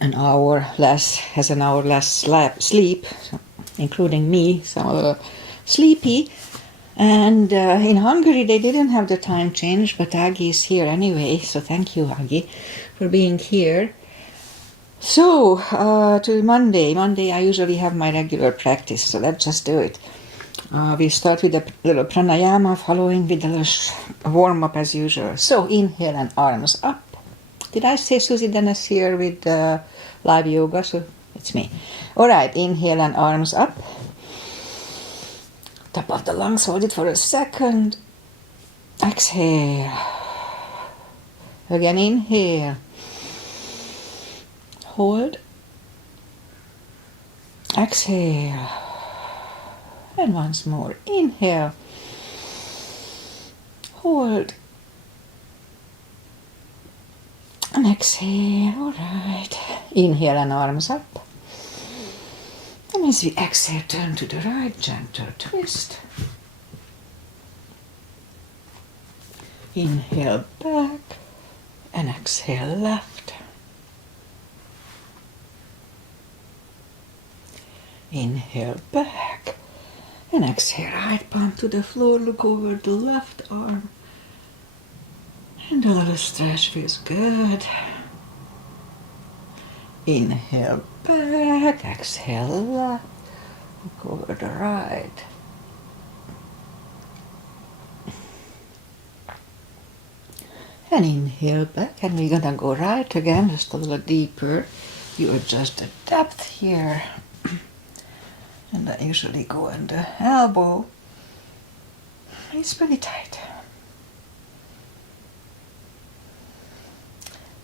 an hour less, has an hour less sleep, including me, so I'm a little sleepy. And in Hungary they didn't have the time change, but Aggie is here anyway, so thank you, Aggie, for being here. So, to Monday I usually have my regular practice, so let's just do it. We start with a little pranayama, following with a little warm-up as usual. So, inhale and arms up. Did I say Susie Dennis here with live yoga? So, it's me. Alright, inhale and arms up. Top of the lungs, hold it for a second. Exhale. Again, inhale. Hold. Exhale. And once more. Inhale. Hold. And exhale. Alright. Inhale and arms up. And as we exhale, turn to the right, gentle twist. Inhale back and exhale left. Inhale back and exhale right palm to the floor. Look over the left arm. And a little stretch feels good. Inhale back, exhale left. Look over the right. And inhale back, and we're gonna go right again, just a little deeper. You adjust the depth here. And I usually go on the elbow. It's pretty tight.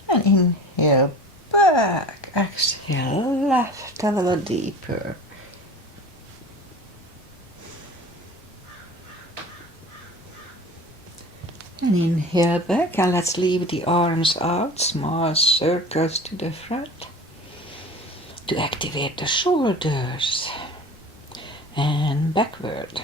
And inhale back, exhale left, a little deeper. And inhale back, and let's leave the arms out, small circles to the front to activate the shoulders. And backward.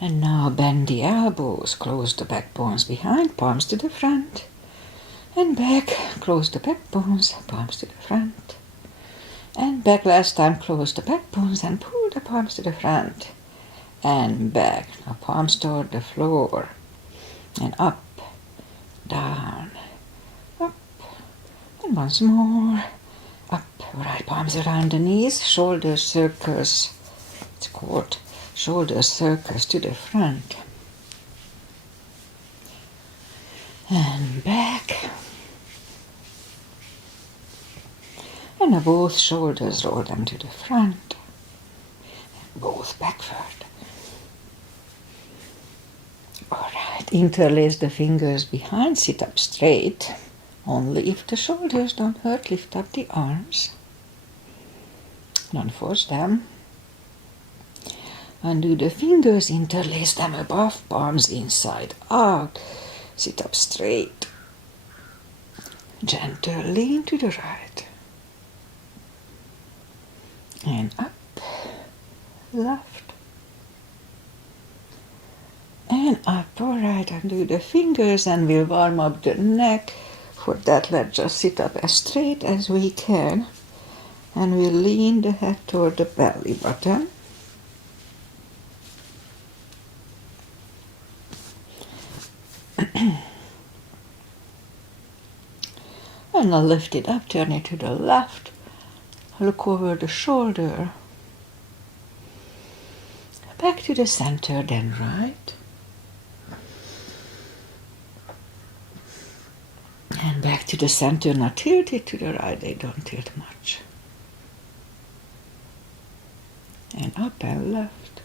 And now bend the elbows, close the back bones behind, palms to the front. And back, close the back bones, palms to the front. And back last time, close the back bones and pull the palms to the front. And back, now palms toward the floor. And up, down, up, and once more. Up, right palms around the knees, shoulder circles. It's called shoulder circles to the front. And back. And now both shoulders, roll them to the front. And both backward. Alright, interlace the fingers behind, sit up straight. Only if the shoulders don't hurt, lift up the arms. Don't force them. Undo the fingers, interlace them above, palms inside out. Sit up straight. Gentle, lean to the right. And up, left. And up, alright, undo the fingers and we'll warm up the neck. For that, let's just sit up as straight as we can. And we'll lean the head toward the belly button. And now lift it up, turn it to the left. Look over the shoulder. Back to the center, then right. And back to the center, now tilt it to the right, they don't tilt much. And up and left.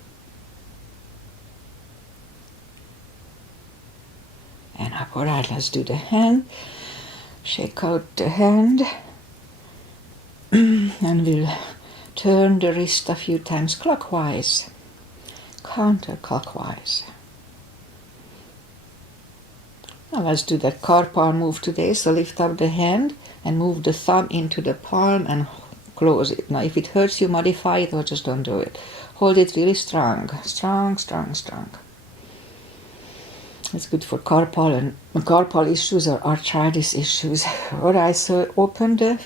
And up, alright, let's do the hand. Shake out the hand. And we'll turn the wrist a few times clockwise, counterclockwise. Now let's do that carpal move today. So lift up the hand and move the thumb into the palm and close it. Now if it hurts you, modify it or just don't do it. Hold it really strong, strong, strong, strong. It's good for carpal issues or arthritis issues. Alright, so open the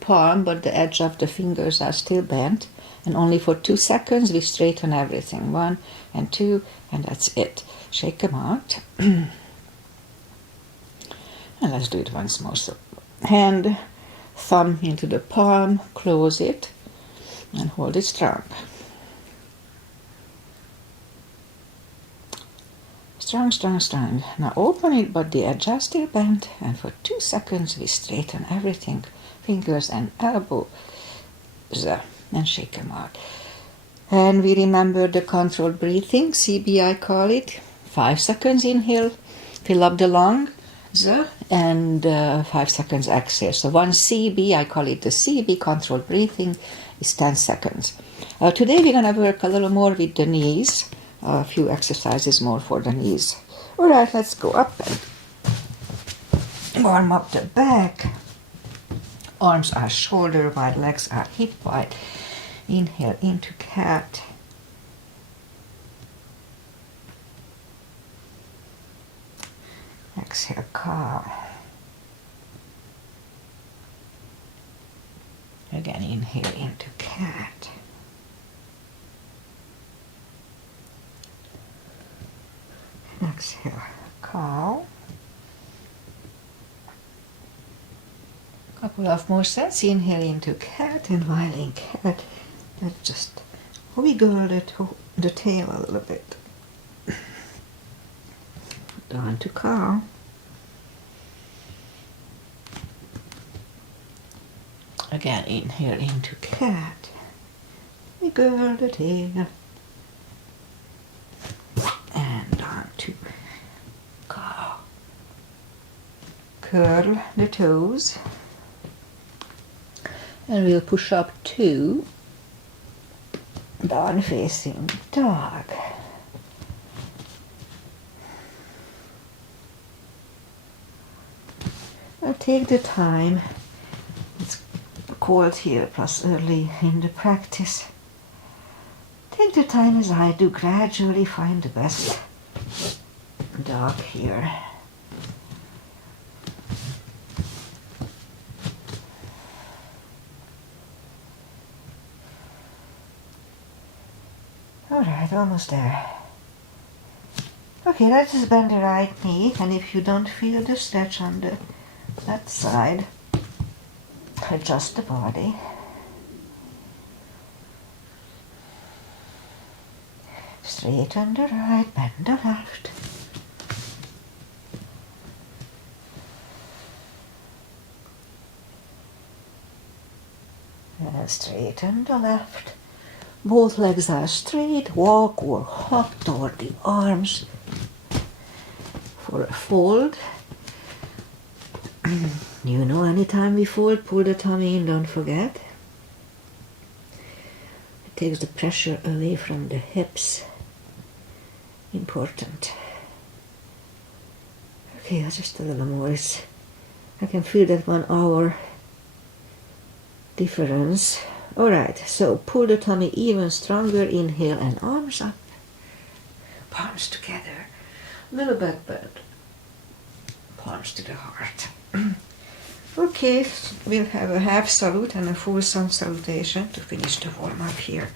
palm, but the edge of the fingers are still bent. And only for 2 seconds we straighten everything. 1 and 2, and that's it. Shake them out. And let's do it once more. So hand, thumb into the palm, close it, and hold it strong. Strong, strong, strong. Now open it, but the edge are still bent, and for 2 seconds we straighten everything, fingers and elbows, and shake them out. And we remember the controlled breathing, CB I call it. 5 seconds inhale, fill up the lungs, and 5 seconds exhale. So 1 CB, I call it the CB, controlled breathing, is 10 seconds. Today we're going to work a little more with the knees, a few exercises more for the knees. Alright, let's go up and warm up the back. Arms are shoulder wide, legs are hip wide. Inhale into cat. Exhale, cow. Again, inhale into cat. Exhale, cow. Couple of more sets. Inhale into cat, and while in cat, let's just wiggle the tail a little bit. Down to cow. Again, inhale into cat. Wiggle the tail. And down to cow. Curl the toes. And we'll push up 2. Down facing dog. Now take the time. It's cold here, plus early in the practice. Take the time as I do, gradually find the best dog here. Alright, almost there. Okay, let's just bend the right knee, and if you don't feel the stretch on the that side, adjust the body. Straighten the right, bend the left. And straighten the left. Both legs are straight. Walk or hop toward the arms for a fold. You know, anytime we fold, pull the tummy in, don't forget. It takes the pressure away from the hips. Important. Okay, just a little more. I can feel that 1 hour difference. Alright, so pull the tummy even stronger. Inhale and arms up. Palms together. Little back bend. Palms to the heart. Okay, we'll have a half salute and a full sun salutation to finish the warm up here.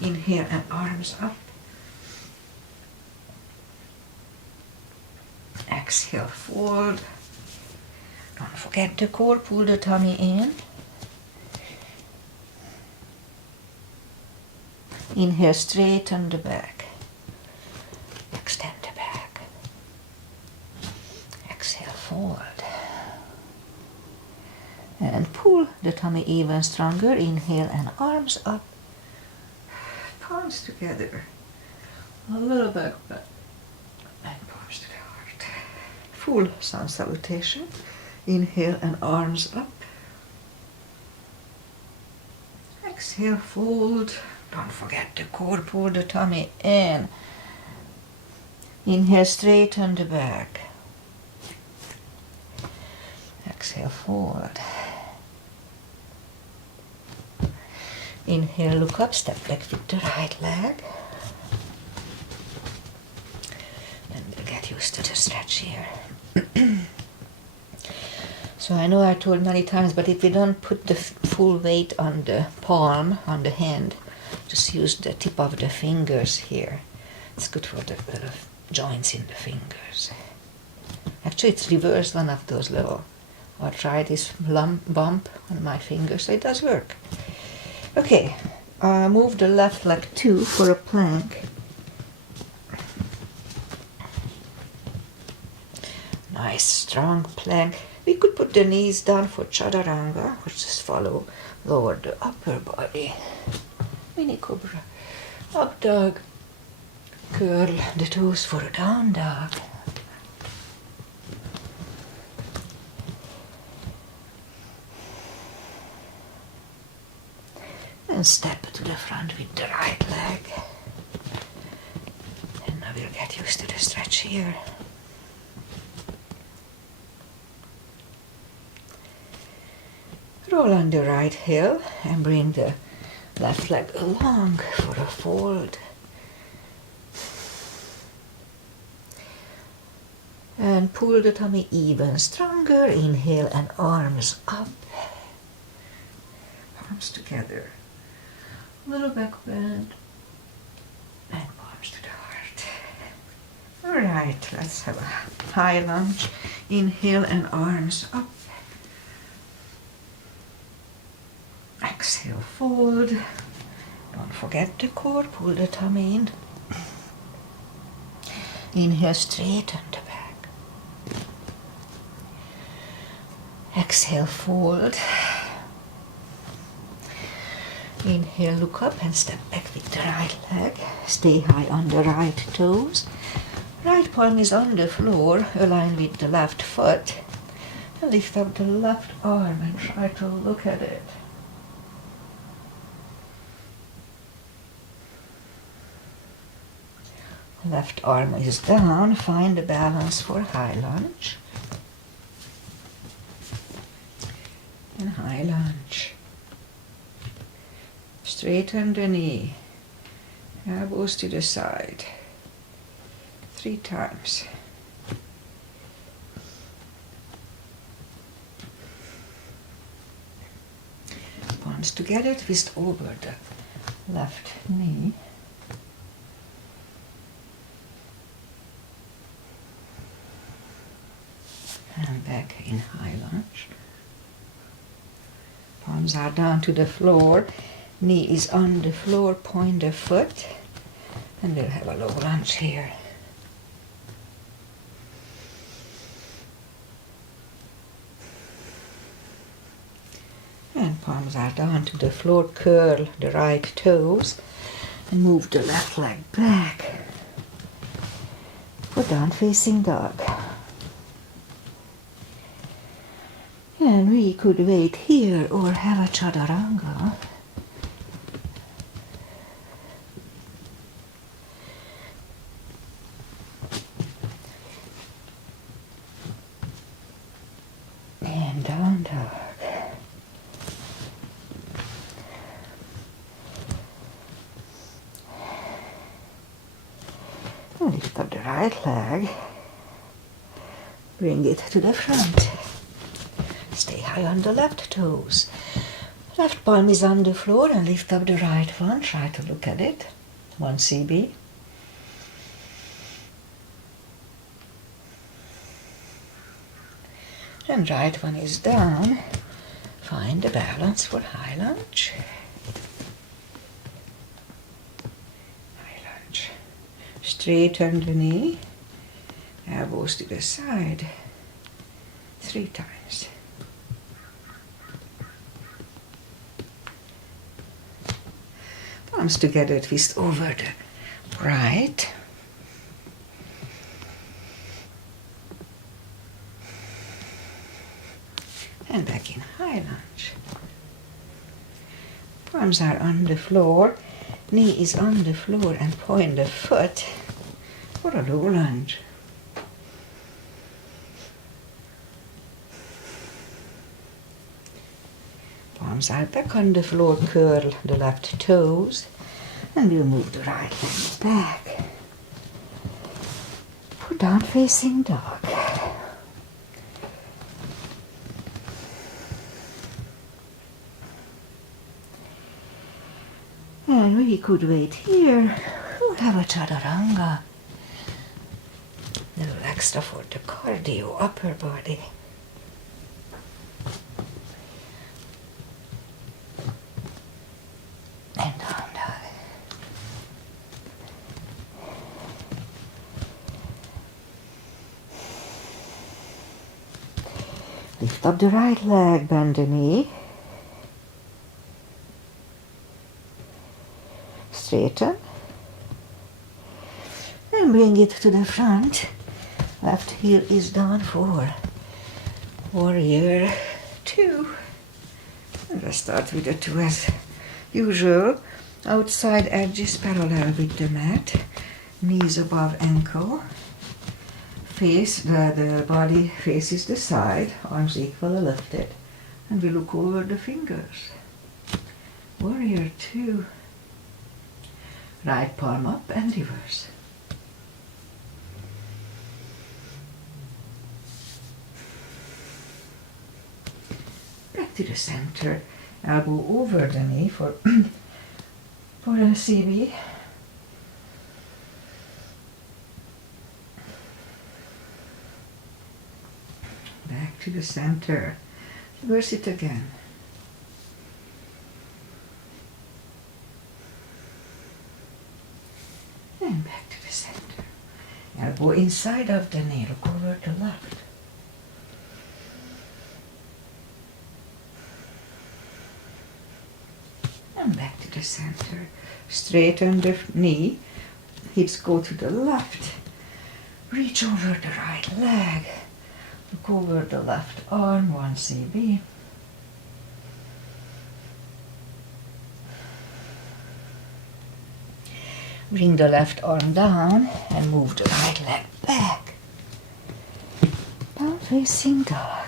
Inhale and arms up. Exhale, fold. Don't forget the core, pull the tummy in. Inhale, straighten the back. Extend the back. Exhale, forward. And pull the tummy even stronger. Inhale and arms up. Palms together. A little back bend. And palms to the heart. Full sun salutation. Inhale and arms up. Exhale, fold. Don't forget the core, pull the tummy in. Inhale, straighten the back. Exhale, forward. Inhale, look up, step back with the right leg. And get used to the stretch here. So I know I told many times, but if we don't put the full weight on the palm, on the hand, just use the tip of the fingers here. It's good for the little joints in the fingers. Actually, it's reversed one of those little arthritis bump on my finger, so it does work. Okay, move the left leg 2 for a plank. Nice strong plank. We could put the knees down for chaturanga, which just follow, lower the upper body. Mini cobra. Up dog. Curl the toes for a down dog. And step to the front with the right leg. And now we'll get used to the stretch here. Roll on the right heel and bring the left leg along for a fold. And pull the tummy even stronger. Inhale and arms up. Palms together. Little back bend. And palms to the heart. Alright, let's have a high lunge. Inhale and arms up. Exhale, fold. Don't forget the core, pull the tummy in. Inhale, straighten the back. Exhale, fold. Inhale, look up and step back with the right leg. Stay high on the right toes. Right palm is on the floor, align with the left foot. And lift up the left arm and try to look at it. Left arm is down, find the balance for high lunge. And high lunge. Straighten the knee. Elbows to the side. 3 times. Palms together, twist over the left knee. And back in high lunge. Palms are down to the floor. Knee is on the floor, point the foot. And we'll have a low lunge here. And palms are down to the floor, curl the right toes. And move the left leg back. For down facing dog. And we could wait here or have a chaturanga. And down dog. And lift up the right leg. Bring it to the front. Stay high on the left toes. Left palm is on the floor and lift up the right one. Try to look at it. 1 CB. And right one is down. Find the balance for high lunge. High lunge. Straighten the knee. Elbows to the side. 3 times. Palms together, twist over the right. And back in high lunge. Palms are on the floor. Knee is on the floor and point the foot for a low lunge. Palms are back on the floor, curl the left toes, and we'll move the right leg back. For Down facing dog. And we could wait here. We'll have a chaturanga. A little extra for the cardio, upper body. And down dog. Lift up the right leg, bend the knee. Straighten. And bring it to the front. Left heel is down for warrior 2. And let's start with the 2 as usual. Outside edges parallel with the mat. Knees above ankle. Face, the body faces the side, arms equally lifted, and we look over the fingers. Warrior 2. Right palm up and reverse. Back to the center, elbow over the knee for a CB. Back to the center. Reverse it again. And back to the center. Elbow inside of the knee. Look over the left. And back to the center. Straighten the knee. Hips go to the left. Reach over the right leg. Look over the left arm, 1 CB. Bring the left arm down and move the right leg back. Down facing dog.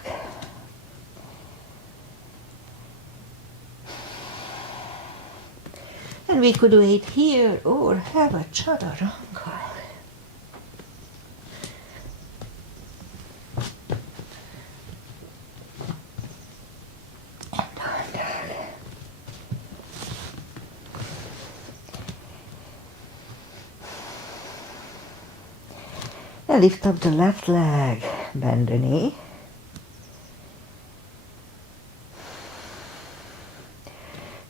And we could wait here or have a chaturanga. And lift up the left leg, bend the knee.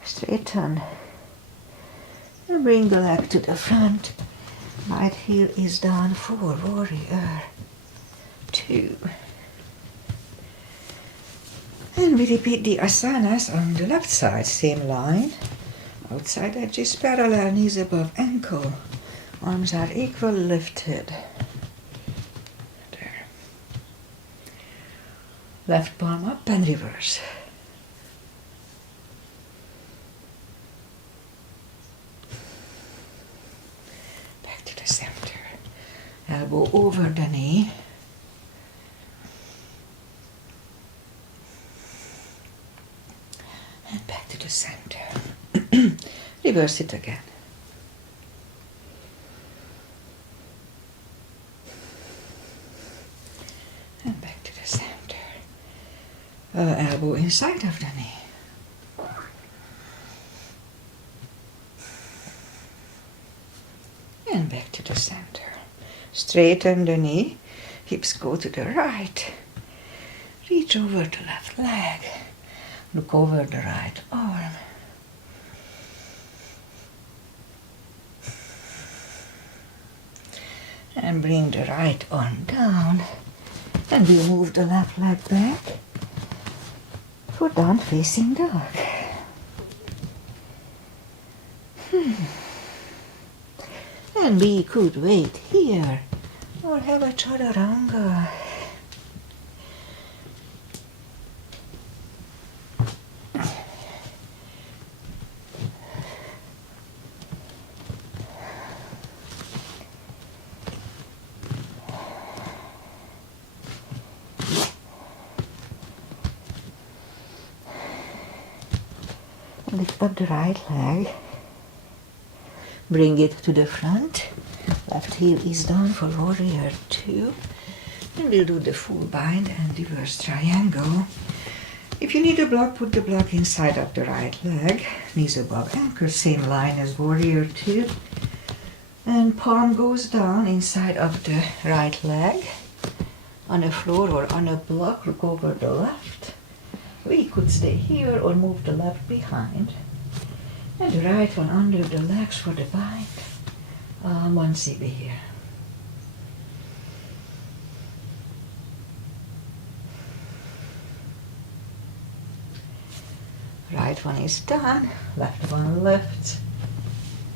Straighten. And bring the leg to the front. Right heel is down for warrior 2. And we repeat the asanas on the left side, same line. Outside edges parallel, knees above ankle. Arms are equally lifted. There. Left palm up and reverse. Back to the center. Elbow over the knee. And back to the center. Reverse it again. And back to the center. Elbow inside of the knee. And back to the center. Straighten the knee. Hips go to the right. Reach over the left leg. Look over the right arm. And bring the right arm down. And we move the left leg back for down facing dog. And we could wait here or have a chaturanga. Lift up the right leg. Bring it to the front. Left heel is down for warrior 2. And we'll do the full bind and reverse triangle. If you need a block, put the block inside of the right leg. Knees above ankle, same line as warrior 2. And palm goes down inside of the right leg. On a floor or on a block, look over the left. We could stay here or move the left behind. And the right one under the legs for the bind. 1 CB here. Right one is done, left one left.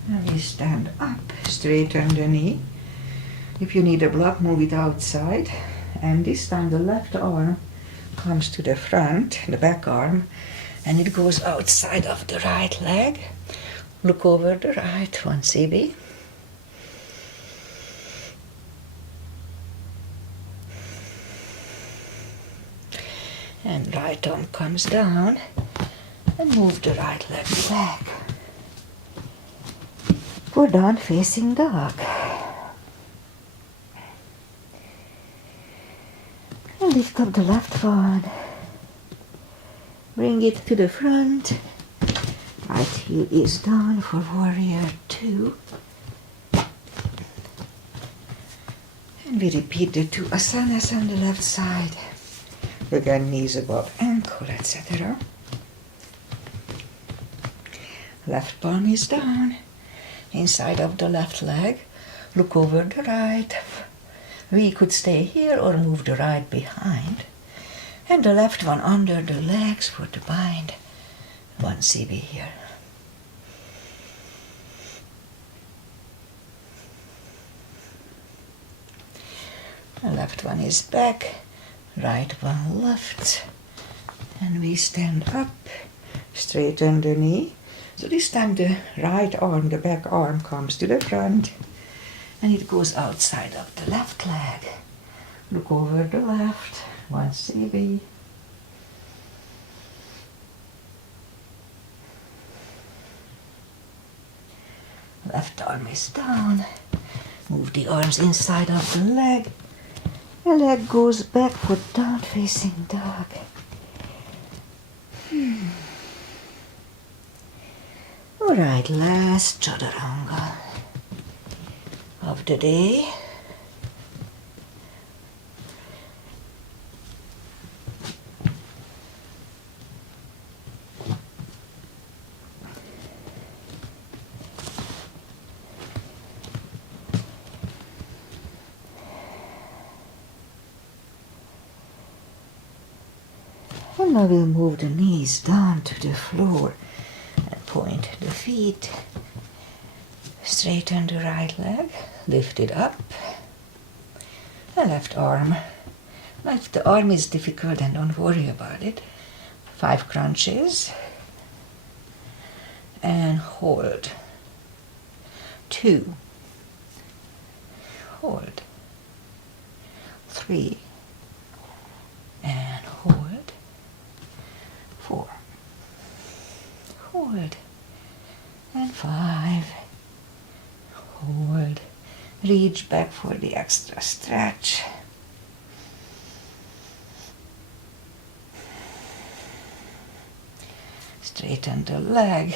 And we stand up, straighten the knee. If you need a block, move it outside. And this time the left arm comes to the front, the back arm, and it goes outside of the right leg. Look over the right, 1 CB. And right arm comes down and move the right leg back. For down facing dog. And lift up the left one. Bring it to the front. Right heel is down for warrior 2. And we repeat the 2 asanas on the left side. Again, knees above ankle, etc. Left palm is down, inside of the left leg. Look over the right. We could stay here or move the right behind. And the left one under the legs for the bind. 1 CB here. The left one is back. Right one left, and we stand up, straighten the knee. So this time the right arm, the back arm comes to the front, and it goes outside of the left leg. Look over the left, 1 CB. Left arm is down, move the arms inside of the leg. The leg goes back for down facing dog. Alright, last chaturanga of the day. And now we'll move the knees down to the floor and point the feet. Straighten the right leg, lift it up. The left arm. Now if the arm is difficult, then don't worry about it. 5 crunches. And hold. 2. Hold. 3. And hold. 4. Hold. And 5. Hold. Reach back for the extra stretch. Straighten the leg.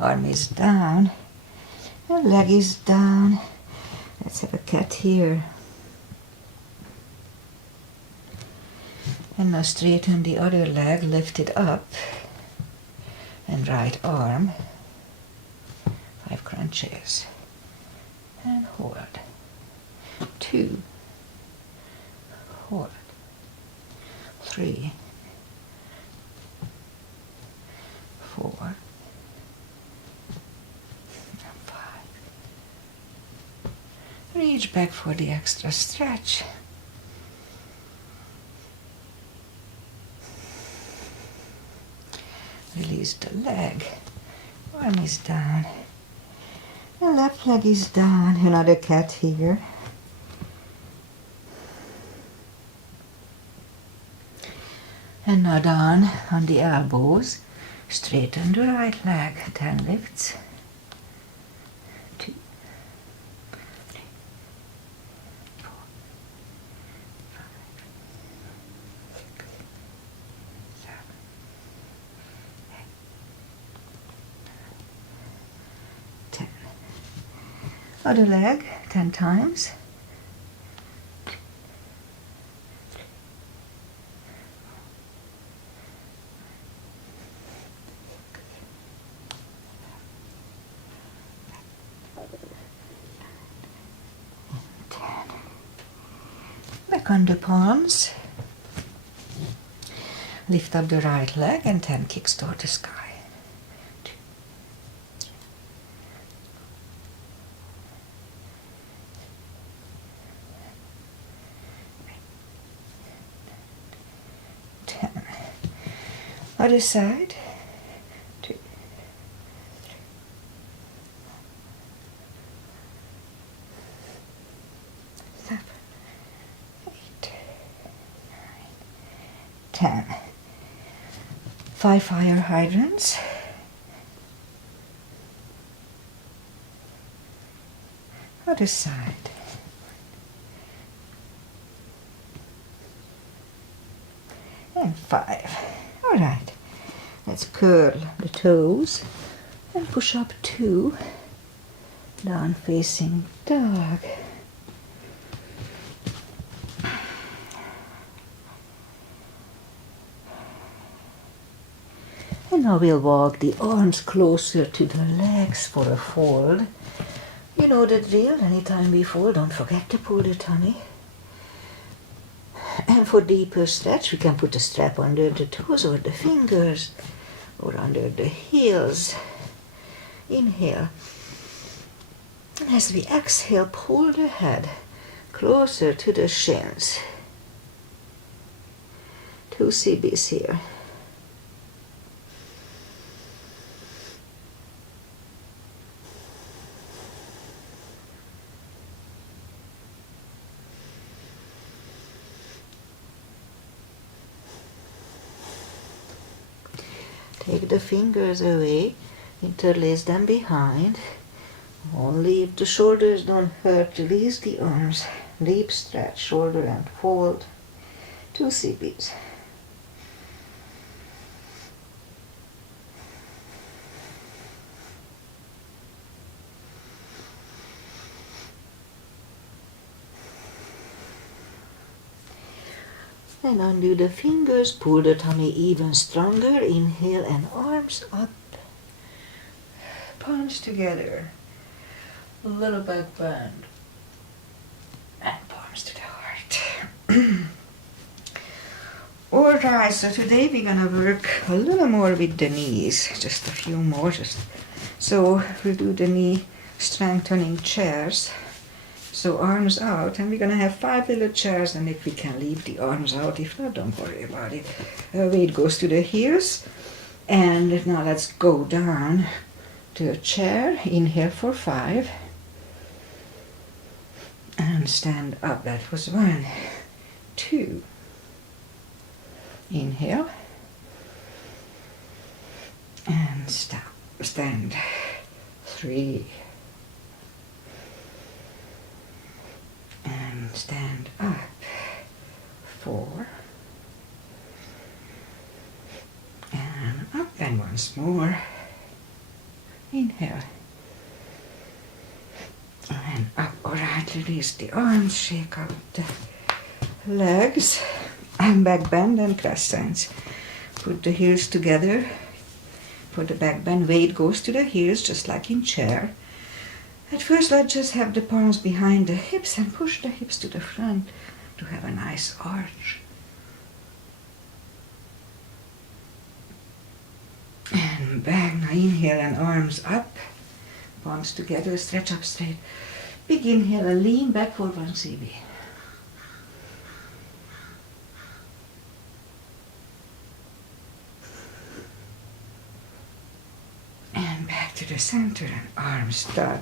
Arm is down. And leg is down. Let's have a cat here. And now straighten the other leg, lift it up. And right arm. 5 crunches. And hold. 2. Hold. 3. 4. And 5. Reach back for the extra stretch. Release the leg. Arm is down. The left leg is down. Another cat here. And now down on the elbows. Straighten the right leg. 10 lifts. 2, 3, Other leg, 10 times. Back on the palms. Lift up the right leg and 10 kicks toward the sky. 10. Other side. 2, 3, 7, 8, 9, 10. 5 fire hydrants. Other side. And 5. All right. Let's curl the toes and push up 2. Down facing dog. And now we'll walk the arms closer to the legs for a fold. You know the drill. Anytime we fold, don't forget to pull the tummy. And for deeper stretch, we can put a strap under the toes or the fingers or under the heels. Inhale. And as we exhale, pull the head closer to the shins. 2 CBs here. Take the fingers away, interlace them behind. Only if the shoulders don't hurt, release the arms. Deep stretch, shoulder and fold. 2 CBs. And undo the fingers, pull the tummy even stronger. Inhale and arms up. Palms together. A little back bend. And palms to the heart. Alright, so today we're gonna work a little more with the knees. Just a few more. So we'll do the knee strengthening chairs. So arms out, and we're gonna have 5 little chairs, and if we can leave the arms out, if not, don't worry about it. Weight goes to the heels, and now let's go down to a chair. Inhale for 5, and stand up. That was 1, 2. Inhale, and stop. Stand. 3. And stand up. 4. And up, and once more. Inhale. And up. Alright, release the arms, shake out the legs, and back bend and crescents. Put the heels together. For the back bend, weight goes to the heels, just like in chair. At first, let's just have the palms behind the hips and push the hips to the front to have a nice arch. And back. Now inhale and arms up. Palms together, stretch up straight. Big inhale and lean back for 1 CB. And back to the center and arms down.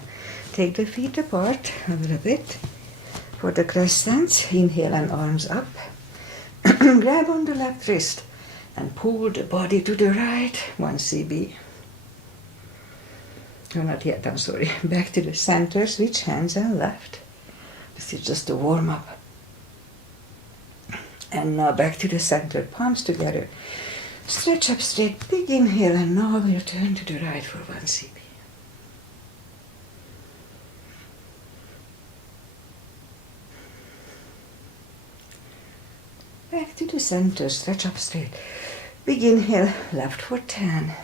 Take the feet apart a little bit for the crescents. Inhale and arms up. Grab on the left wrist and pull the body to the right. 1 CB. No, not yet, I'm sorry. Back to the center, switch hands and left. This is just a warm up. And now back to the center, palms together. Stretch up straight, big inhale, and now we'll turn to the right for 1 CB. the center, stretch up straight. Big inhale, left foot 10.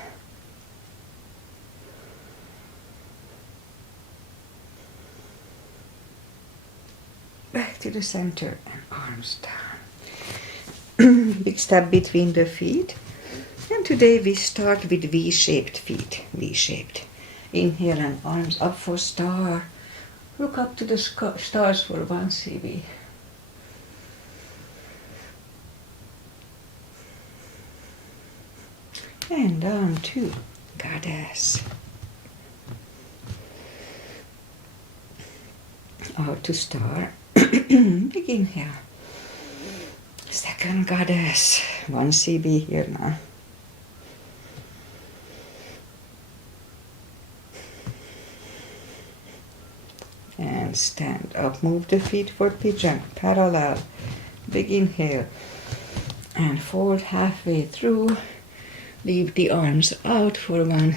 Back to the center and arms down. Big step between the feet. And today we start with V-shaped feet, V-shaped. Inhale and arms up for star. Look up to the stars for 1 CB. And down to goddess. Out to star. Big inhale. Second goddess. 1 CB here now. And stand up. Move the feet for pigeon. Parallel. Big inhale. And fold halfway through. Leave the arms out for 1.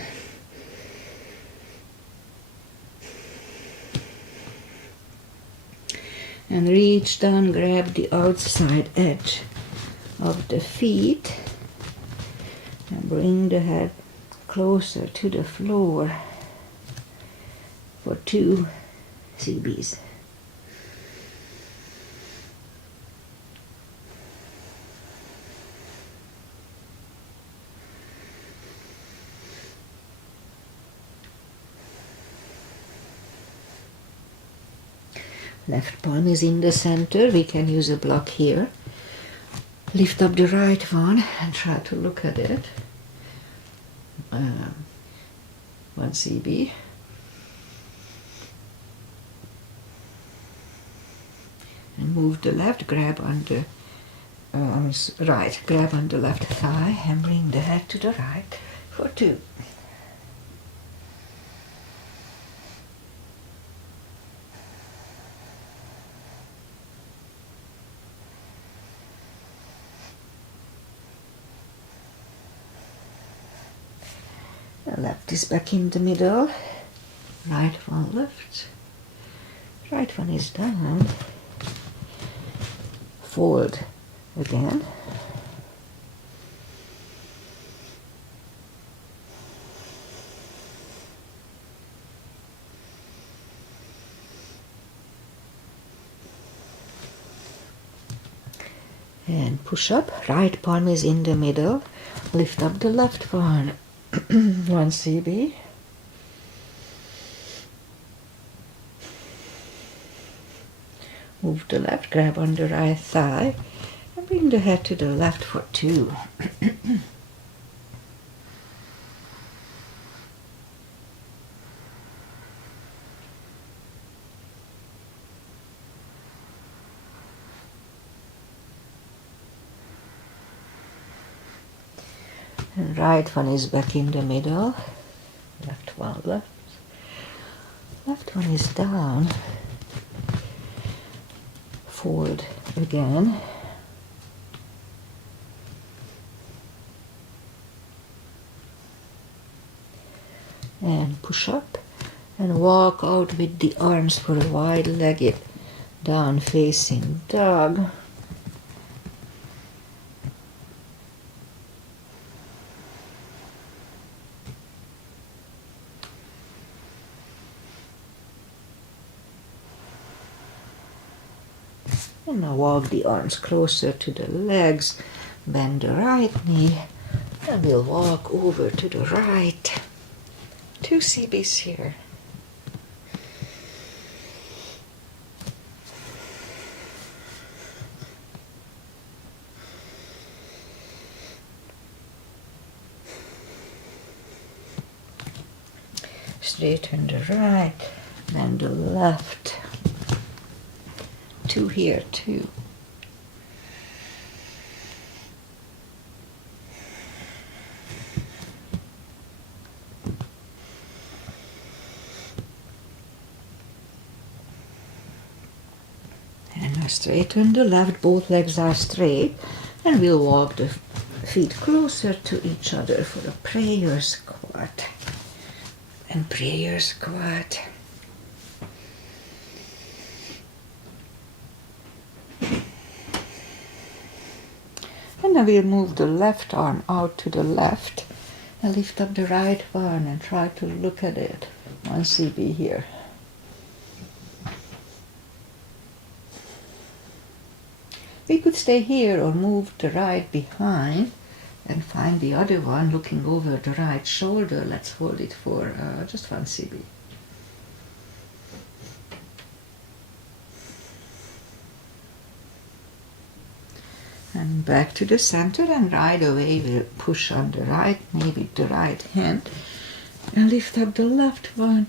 And reach down, grab the outside edge of the feet. And bring the head closer to the floor for 2 CBs. Left palm is in the center. We can use a block here. Lift up the right one and try to look at it. 1 CB. And move the left, grab on the right, grab on the left thigh and bring the head to the right for 2. Left is back in the middle, right one left, right one is down, fold again, and push up, right palm is in the middle, lift up the left one. 1 CB. Move the left, grab on the right thigh, and bring the head to the left for 2. And right one is back in the middle, left one left, left one is down, fold again, and push up and walk out with the arms for a wide-legged down facing dog. And now walk the arms closer to the legs, bend the right knee, and we'll walk over to the right. 2 CBs here. Straighten the right, then the left. 2 here, 2. And now straighten the left, both legs are straight, and we'll walk the feet closer to each other for a prayer squat. And prayer squat. then I will move the left arm out to the left and lift up the right one and try to look at it. 1 cb here. We could stay here or move the right behind and find the other one looking over the right shoulder. Let's hold it for just 1 cb. And back to the center, and right away we'll push on the right, maybe the right hand, and lift up the left one,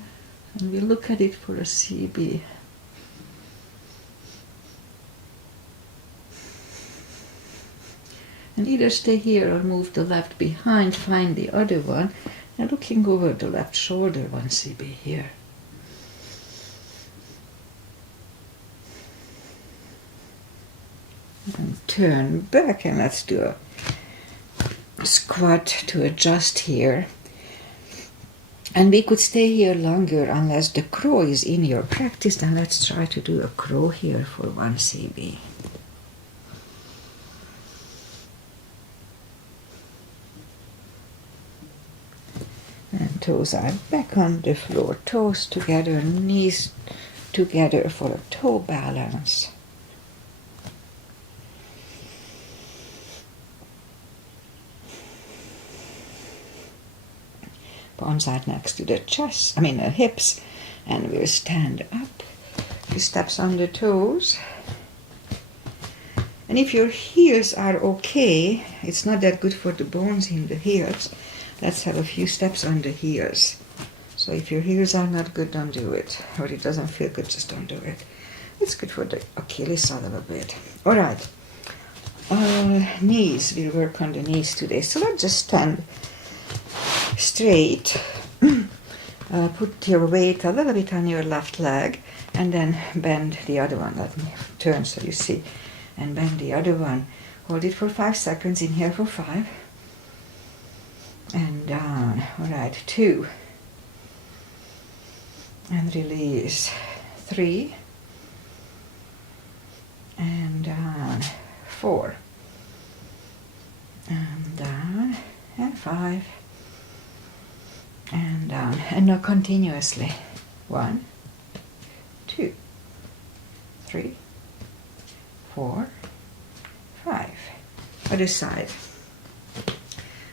and we look at it for a cb. And either stay here or move the left behind, find the other one, and looking over the left shoulder, 1 cb here. And turn back, and let's do a squat to adjust here. And we could stay here longer unless the crow is in your practice. Then let's try to do a crow here for 1 cb. And toes are back on the floor, toes together, knees together for a toe balance. Palms are next to the chest, hips, and we'll stand up. Few steps on the toes. And if your heels are okay, it's not that good for the bones in the heels. Let's have a few steps on the heels. So if your heels are not good, don't do it. Or it doesn't feel good, just don't do it. It's good for the Achilles a little bit. All right. Knees. We'll work on the knees today. So let's just stand straight. Put your weight a little bit on your left leg, and then bend the other one. Let me turn so you see. And bend the other one. Hold it for 5 seconds. Inhale for 5. And down. All right. 2. And release. 3. And down. 4. And down. And 5. And down. And now continuously. 1, 2, 3, 4, 5. Other side.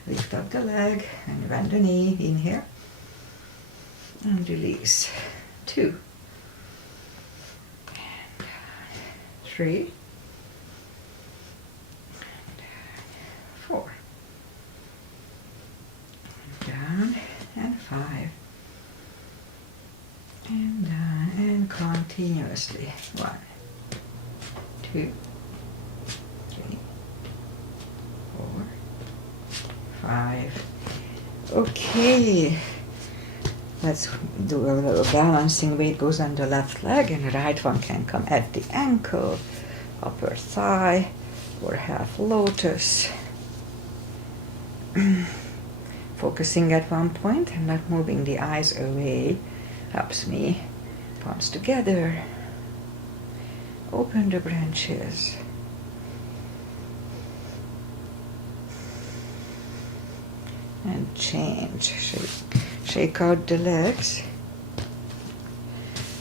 Lift up the leg and bend the knee. Inhale. And release. 2. And 3. 4. Down. And 5. And down. And continuously. 1, 2, 3, 4, 5. Okay. Let's do a little balancing. Weight goes on the left leg, and the right one can come at the ankle, upper thigh, or half lotus. Focusing at one point and not moving the eyes away helps me. Palms together. Open the branches. And change. Shake out the legs.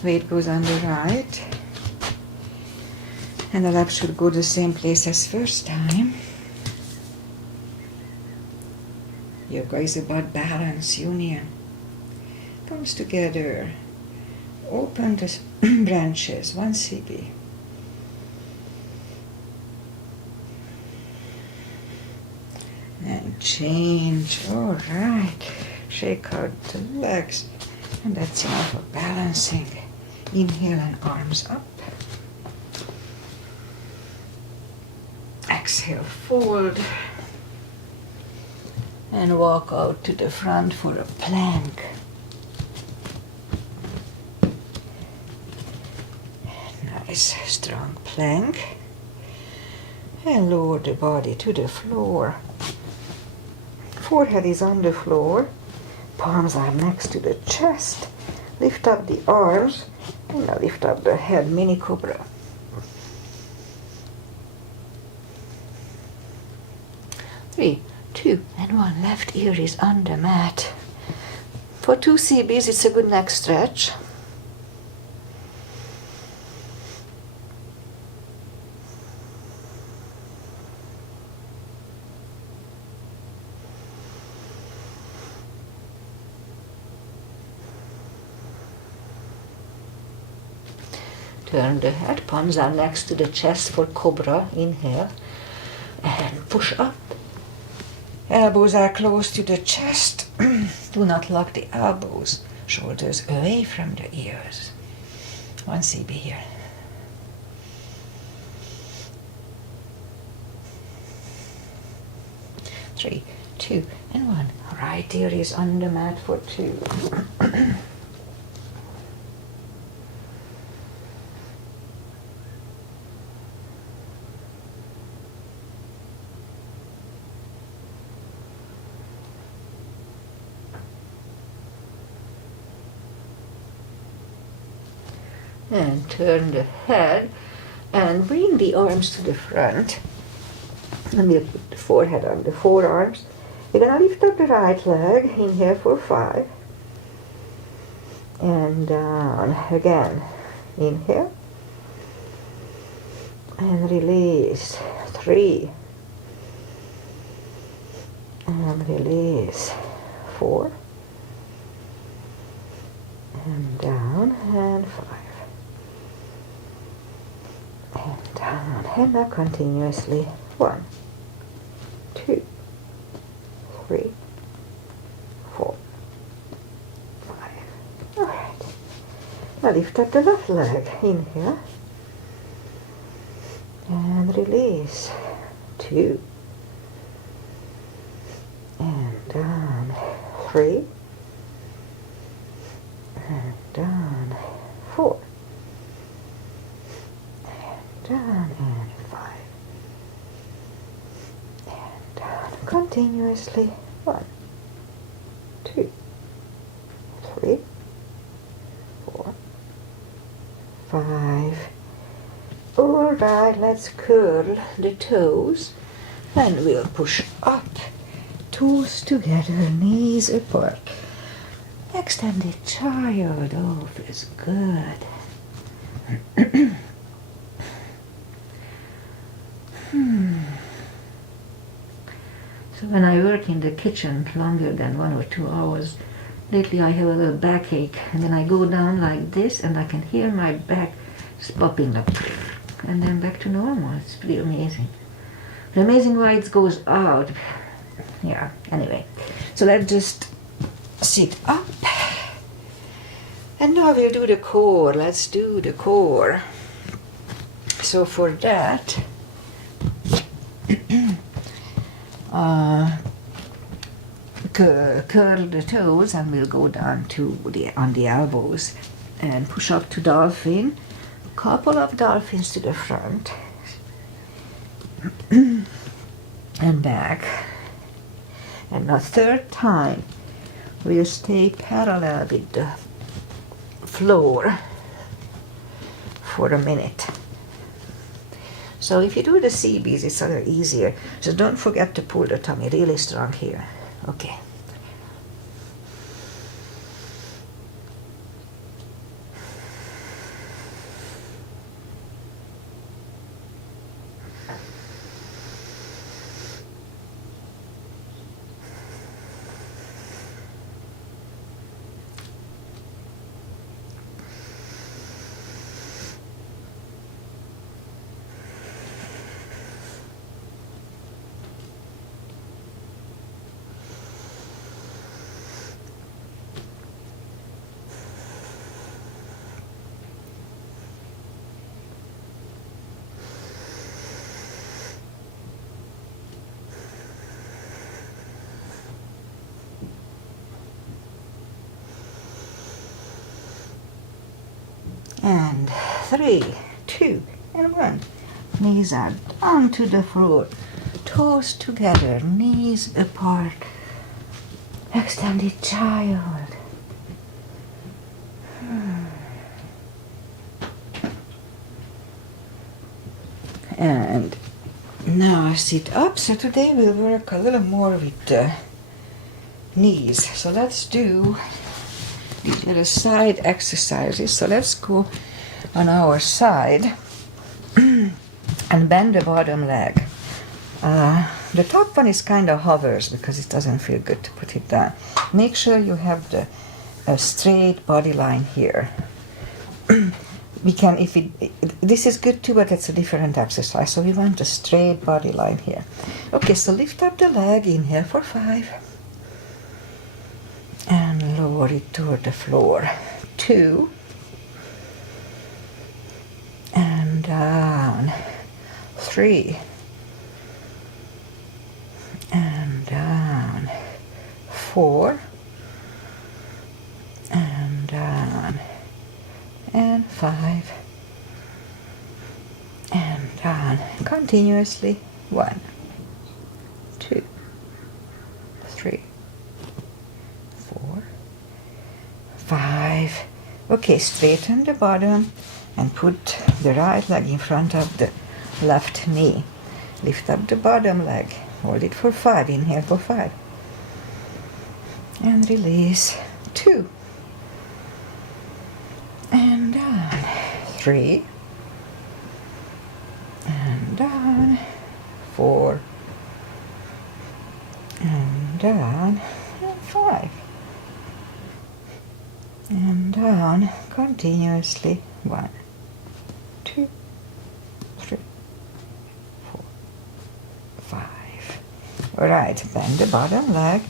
Weight goes on the right. And the left should go the same place as first time. Yoga is about balance, union. Palms together. Open the branches, 1 cb. And change. All right. Shake out the legs. And that's enough for balancing. Inhale and arms up. Exhale, fold. And walk out to the front for a plank. Nice, strong plank. And lower the body to the floor. Forehead is on the floor. Palms are next to the chest. Lift up the arms. And now lift up the head, mini cobra. 3, 2, and 1. Left ear is on the mat. For 2 CBs, it's a good neck stretch. Turn the head, palms are next to the chest for cobra. Inhale and push up. Elbows are close to the chest. Do not lock the elbows. Shoulders away from the ears. 1 CB here. Three, 2, and 1. Right ear is on the mat for 2. And turn the head and bring the arms to the front. And we'll put the forehead on the forearms. You're going to lift up the right leg. Inhale for 5. And down again. Inhale. And release. 3. And release. 4. And down. And 5. And down, and now continuously. 1, 2, 3, 4, 5. All right. Now lift up the left leg. Inhale. And release. 2. And down. 3. And down. 4. Down and 5. And down continuously. 1, 2, 3, 4, 5. All right, let's curl the toes and we'll push up. Toes together, knees apart. Extend the child. Oh, feels good. So when I work in the kitchen longer than 1 or 2 hours, lately I have a little backache, and then I go down like this and I can hear my back popping up, and then back to normal. It's pretty amazing. It's amazing why it goes out. Yeah, anyway. So let's just sit up. And now we'll do the core. Let's do the core. So for that, curl the toes and we'll go down to on the elbows and push up to dolphin. Couple of dolphins to the front and back. And a third time we'll stay parallel with the floor for a minute. So if you do the CBs, it's a little easier. So don't forget to pull the tummy really strong here. Okay. And 3, 2, and 1. Knees are down to the floor. Toes together, knees apart. Extended child. And Now sit up. So today we'll work a little more with the knees. So let's do these little side exercises. So let's go on our side and bend the bottom leg. The top one is kind of hovers because it doesn't feel good to put it down. Make sure you have a straight body line here. We can, this is good too, but it's a different exercise. So we want a straight body line here. Okay, so lift up the leg, inhale for 5. And lower it toward the floor. 2. And down. 3. And down. 4. And down. And 5. And down. Continuously. 1, 2, 3, 4, 5. Okay, straighten the bottom and put the right leg in front of the left knee. Lift up the bottom leg. Hold it for 5. Inhale for 5. And release. 2. And down. 3. And down. 4. And down. And 5. And down continuously. 1, 2, 3, 4, 5. All right, bend the bottom leg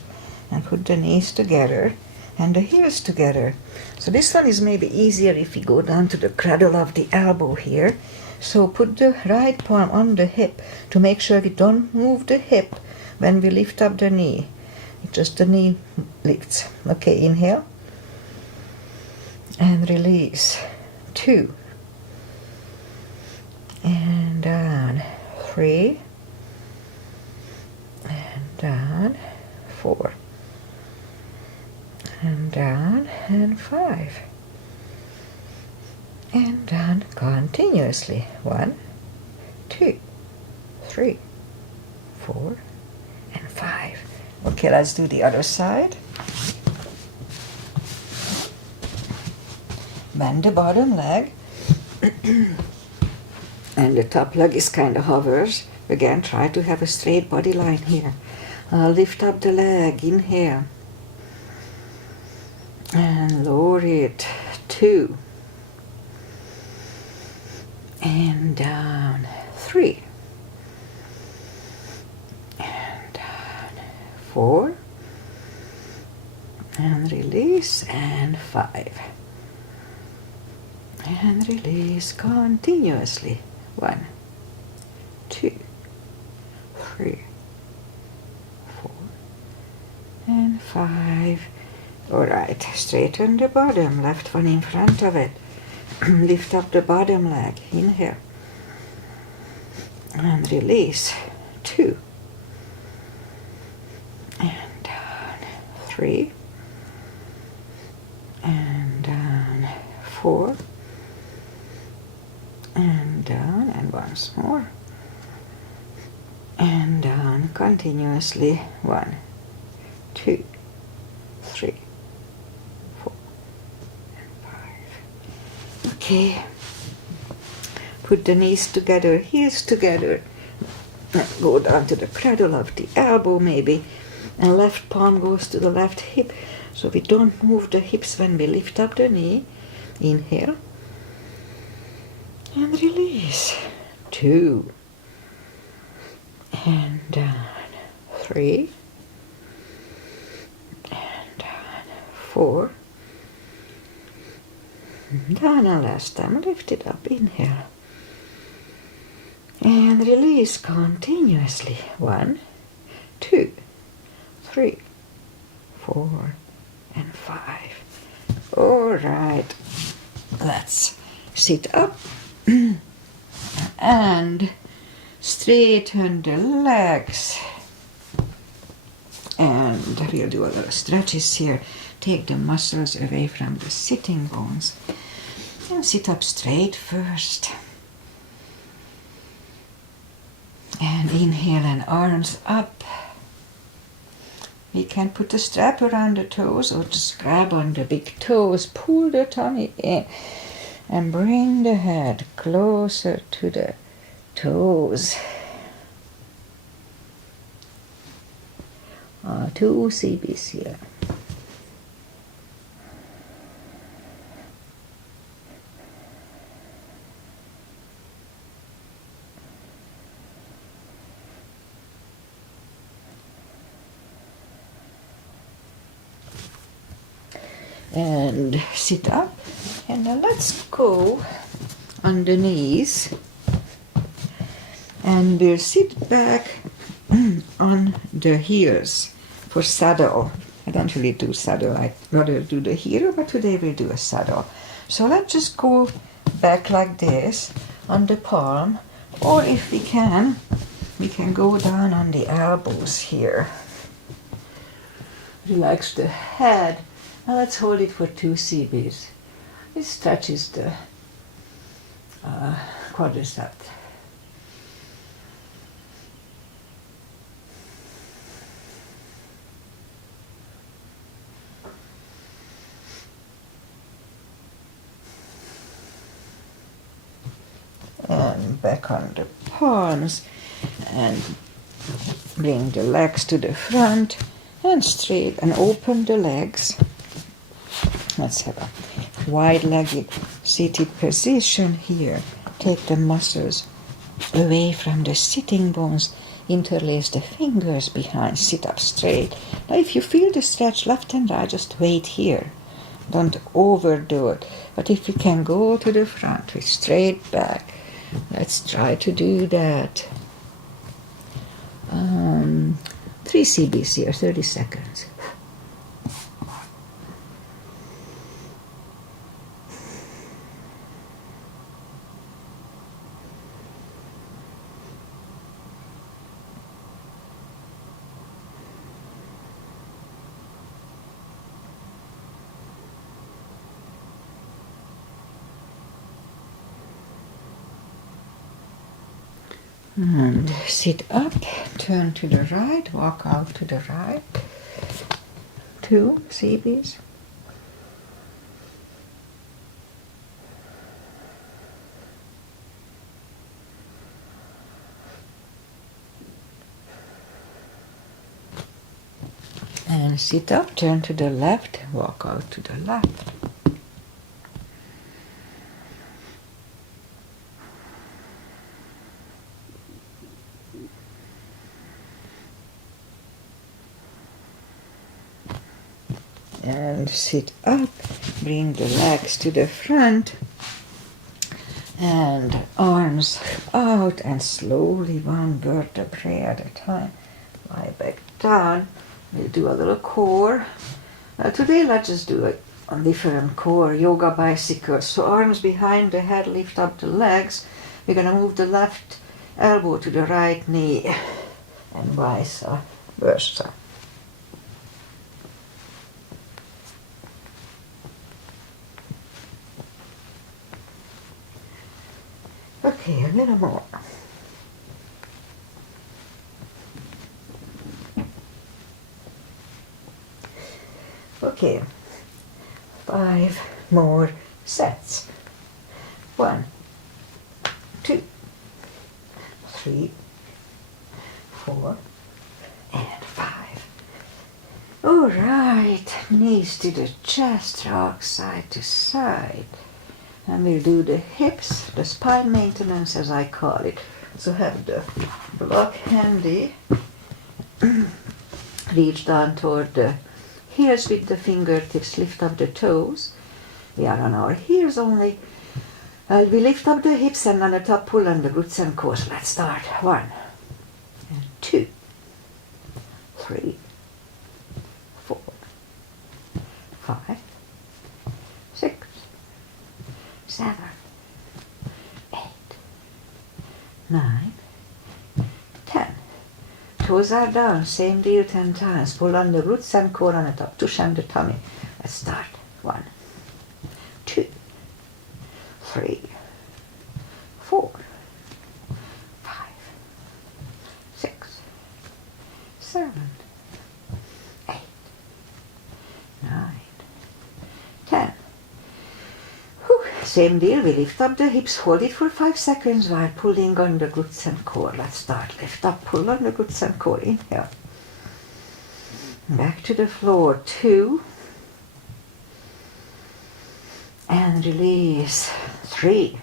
and put the knees together and the heels together. So this one is maybe easier if you go down to the cradle of the elbow here. So put the right palm on the hip to make sure we don't move the hip when we lift up the knee. Just the knee lifts. Okay, inhale. And release. 2. And down. 3. And down. 4. And down. And 5. And down continuously. 1, 2, 3, 4, and 5. Okay, let's do the other side. Bend the bottom leg. And the top leg is kind of hovers. Again, try to have a straight body line here. Lift up the leg, inhale. And lower it. 2. And down. 3. And down. 4. And release. And 5. And release continuously. 1, 2, 3, 4, and 5. All right, straighten the bottom, left one in front of it. Lift up the bottom leg, inhale. And release. 2. And down. 3. And down. 4. And down, and once more. And down continuously. 1, 2, 3, 4, and 5. Okay. Put the knees together, heels together. Go down to the cradle of the elbow maybe. And left palm goes to the left hip. So we don't move the hips when we lift up the knee. Inhale. And release. 2. And down. 3. And down. 4. And down, and last time lift it up. Inhale. And release continuously. 1, 2, 3, 4, and 5. All right. Let's sit up. And straighten the legs, and we'll do a little stretches here. Take the muscles away from the sitting bones and sit up straight first, And inhale and arms up. We can put the strap around the toes or just grab on the big toes, pull the tummy in, and bring the head closer to the toes. 2 CBs here. And sit up, and now let's go on the knees, and we'll sit back on the heels for saddle. I don't really do saddle, I'd rather do the hero, but today we'll do a saddle. So let's just go back like this on the palm, or if we can go down on the elbows here. Relax the head. Now let's hold it for 2 CBs. It stretches the quadricep. And back on the palms, and bring the legs to the front and straight and open the legs. Let's have a wide-legged seated position here. Take the muscles away from the sitting bones. Interlace the fingers behind. Sit up straight. Now if you feel the stretch left and right, just wait here. Don't overdo it. But if you can go to the front with straight back, let's try to do that. 3 CBs here, 30 seconds. And sit up, turn to the right, walk out to the right. 2 CBs. And sit up, turn to the left, walk out to the left. And sit up, bring the legs to the front, and arms out, and slowly 1 vertebrae at a time. Lie back down. We'll do a little core. Today let's just do a different core, yoga bicycle. So arms behind the head, lift up the legs. We're going to move the left elbow to the right knee, and vice versa. Okay, a little more. Okay, 5 more sets. 1, 2, 3, 4, and 5. All right, knees to the chest, rock side to side. And we'll do the hips, the spine maintenance as I call it. So have the block handy. Reach down toward the heels with the fingertips, lift up the toes. We are on our heels only. We lift up the hips and on the top pull on the glutes and core. Let's start. 1, and 2, 3, 4, 5, 6, 7, 8, 9, 10. Toes are down, same deal 10 times. Pull on the glutes and core on the top, tush and the tummy. Let's start. 1, 2, 3, 4, 5, 7, 8, 9, 10. Whew. Same deal, we lift up the hips, hold it for 5 seconds while pulling on the glutes and core. Let's start. Lift up, pull on the glutes and core. Inhale. Back to the floor. 2. And release. 3.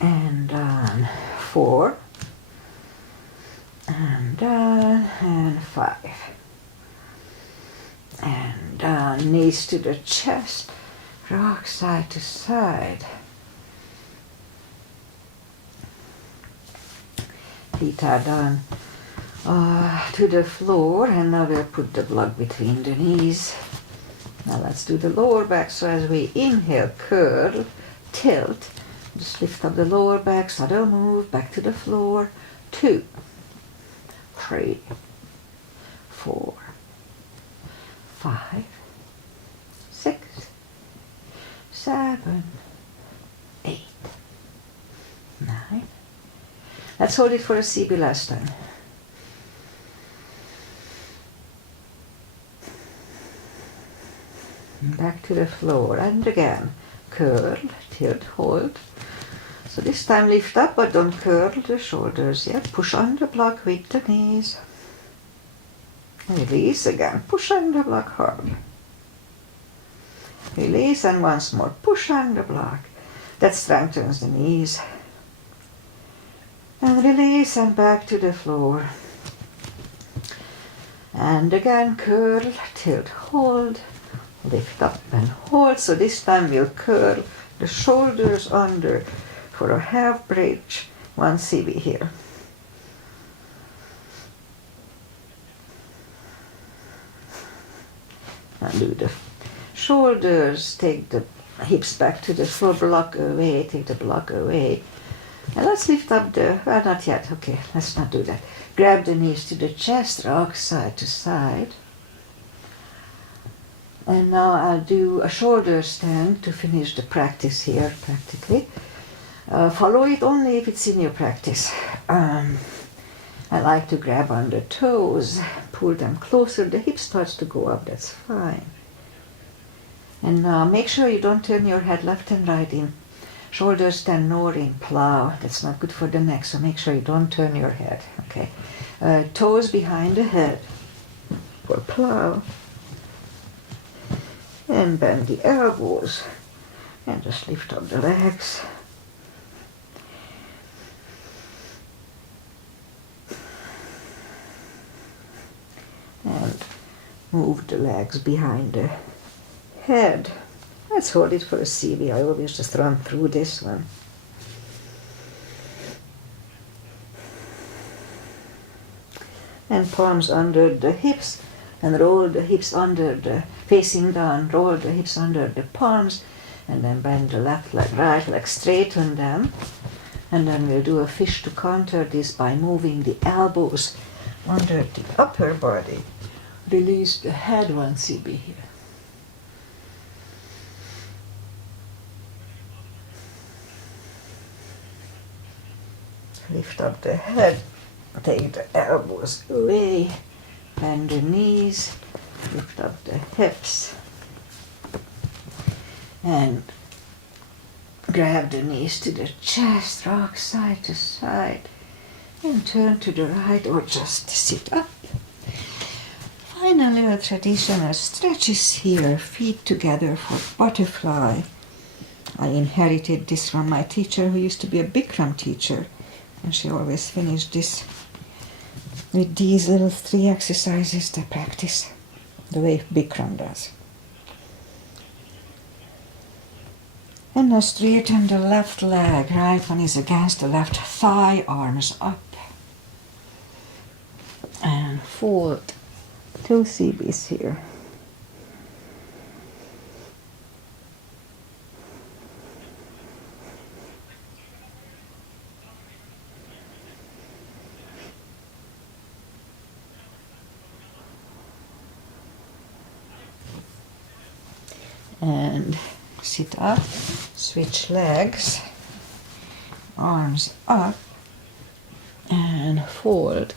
And down. 4. And down. And 5. And down. Knees to the chest. Rock side to side. Feet are down to the floor, and now we'll put the block between the knees. Now let's do the lower back. So as we inhale, curl, tilt, just lift up the lower back, subtle move, back to the floor. 2, 3, 4, 5, 6, 7, 8, 9. Let's hold it for a CB last time. Back to the floor, and again, curl, tilt, hold. So this time lift up, but don't curl the shoulders yet. Push on the block with the knees. Release again, push on the block hard. Release, and once more, push on the block. That strengthens the knees. And release, and back to the floor. And again, curl, tilt, hold. Lift up and hold. So this time we'll curl the shoulders under for a half bridge. 1 CB here. And do the shoulders, take the hips back to the floor, block away, take the block away. And let's lift up the, well, not yet, okay, let's not do that. Grab the knees to the chest, rock side to side. And now I'll do a shoulder stand to finish the practice here, practically. Follow it only if it's in your practice. I like to grab on the toes, pull them closer, the hip starts to go up, that's fine. And now make sure you don't turn your head left and right in shoulder stand nor in plow. That's not good for the neck, so make sure you don't turn your head, okay? Toes behind the head for plow. And bend the elbows and just lift up the legs. And move the legs behind the head. Let's hold it for a CB. I always just run through this one. And palms under the hips, and roll the hips under the, facing down, roll the hips under the palms, and then bend the left leg, right leg, straighten them. And then we'll do a fish to counter this by moving the elbows under the upper body. Release the head, 1 CB here. Lift up the head, take the elbows away, bend the knees, lift up the hips, and grab the knees to the chest, rock side to side, and turn to the right or just sit up. Finally, a traditional stretches here, feet together for butterfly. I inherited this from my teacher, who used to be a Bikram teacher, and she always finished this with these little 3 exercises to practice the way Bikram does. And now straighten the left leg, right one is against the left thigh, arms up. And fold 2 CBs here. And sit up, switch legs, arms up, and fold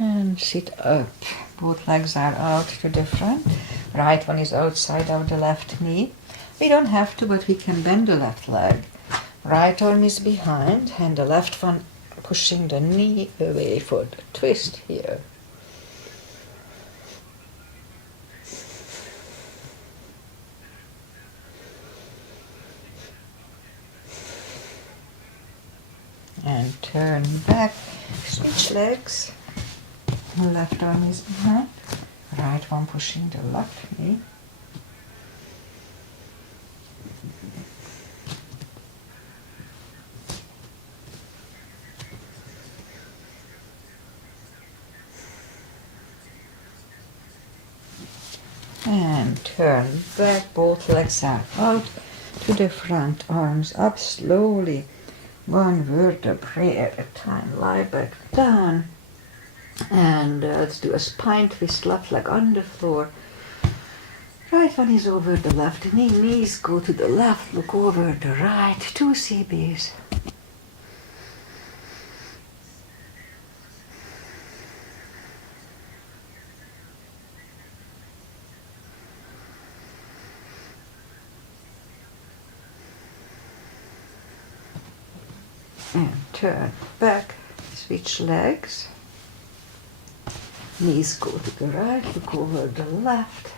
And sit up. Both legs are out to the front. Right one is outside of the left knee. We don't have to, but we can bend the left leg. Right arm is behind and the left one pushing the knee away for the twist here. And turn back, switch legs. Left arm is behind, right one pushing the left knee. And turn back, both legs are out to the front, arms up slowly. One vertebrae at a time, lie back down. And let's do a spine twist, left leg on the floor. Right one is over the left knee, knees go to the left, look over the right, 2 CBs. And turn back, switch legs. Knees go to the right, look over the left.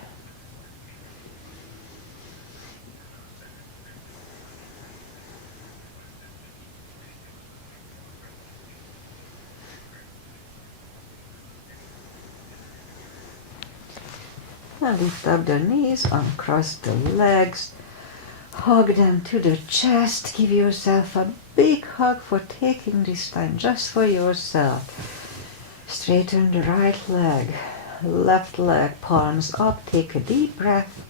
Now lift up the knees, uncross the legs, hug them to the chest, give yourself a big hug for taking this time just for yourself. Straighten the right leg, left leg, palms up, take a deep breath.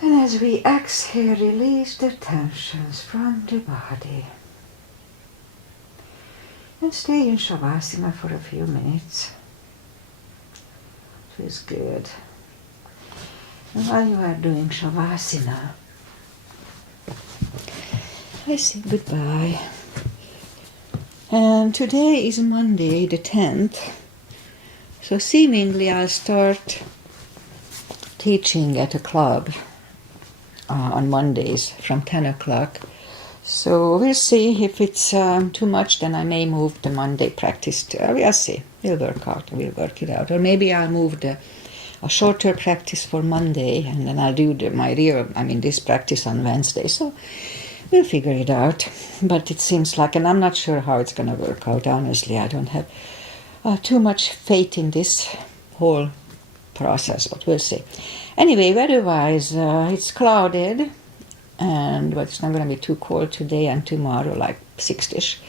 And as we exhale, release the tensions from the body. And stay in Shavasana for a few minutes. Feels good. And while you are doing Shavasana, I say goodbye. And today is Monday the 10th, so seemingly I'll start teaching at a club on Mondays from 10 o'clock. So we'll see if it's too much, then I may move the Monday practice to, we'll see, we'll work it out. Or maybe I'll move a shorter practice for Monday and then I'll do this practice on Wednesday. So we'll figure it out, but it seems like, and I'm not sure how it's going to work out, honestly. I don't have too much faith in this whole process, but we'll see. Anyway, weather-wise, it's clouded, but it's not going to be too cold today and tomorrow, like 6-ish.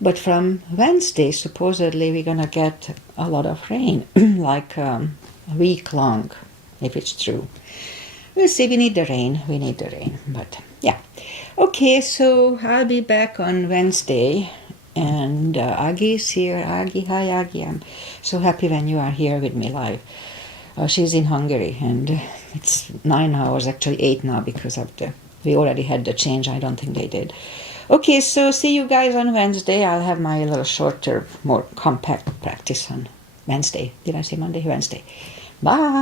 But from Wednesday, supposedly, we're going to get a lot of rain, like a week long, if it's true. We'll see, we need the rain, but yeah. Okay, so I'll be back on Wednesday, and Aggie is here. Aggie, hi Aggie, I'm so happy when you are here with me live. She's in Hungary, and it's 9 hours, actually 8 now, because we already had the change. I don't think they did. Okay, so see you guys on Wednesday. I'll have my little shorter, more compact practice on Wednesday. Did I say Monday? Wednesday. Bye.